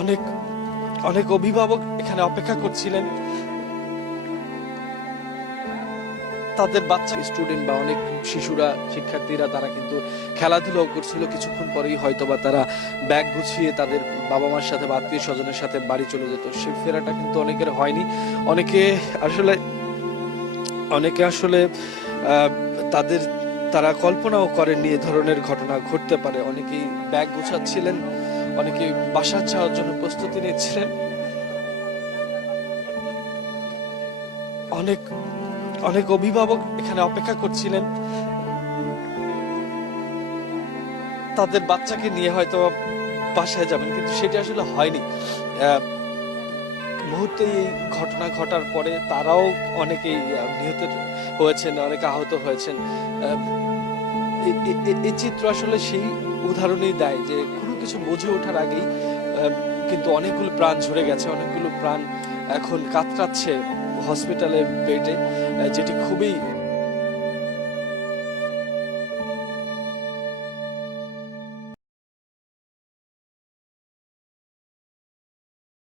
অনেক অনেক অভিভাবক এখানে অপেক্ষা করছিলেন তাদের বাচ্চা স্টুডেন্ট বা অনেক শিশুরা শিক্ষার্থীরা তারা কিন্তু খেলাধুলাও করছিল। কিছুক্ষণ পরেই হয়তো বা তারা ব্যাগ গুছিয়ে তাদের বাবা মার সাথে বা আত্মীয় স্বজনের সাথে বাড়ি চলে যেত। সে ফেরাটা কিন্তু অনেকের হয়নি। অনেকে আসলে অনেকে আসলে আহ, তাদের তারা কল্পনাও করেননি এ ধরনের ঘটনা ঘটতে পারে। অনেকেই ব্যাগ গোছাচ্ছিলেন, অনেকে বাসা যাওয়ার জন্য প্রস্তুতি নিচ্ছিলেন। অনেক অনেক অভিভাবক এখানে অপেক্ষা করছিলেন তাদের বাচ্চাকে নিয়ে হয়তো বাসায় যাবেন, কিন্তু সেটা আসলে হয়নি। আহ, মুহূর্তে এই ঘটনা ঘটার পরে তারাও অনেকেই নিহত হয়েছেন, অনেকে আহত হয়েছেন। এই চিত্র আসলে সেই উদাহরণই দেয় যে কোনো কিছু বুঝে ওঠার আগেই কিন্তু অনেকগুলো প্রাণ ঝরে গেছে, অনেকগুলো প্রাণ এখন কাতরাচ্ছে হসপিটালের বেডে, যেটি খুবই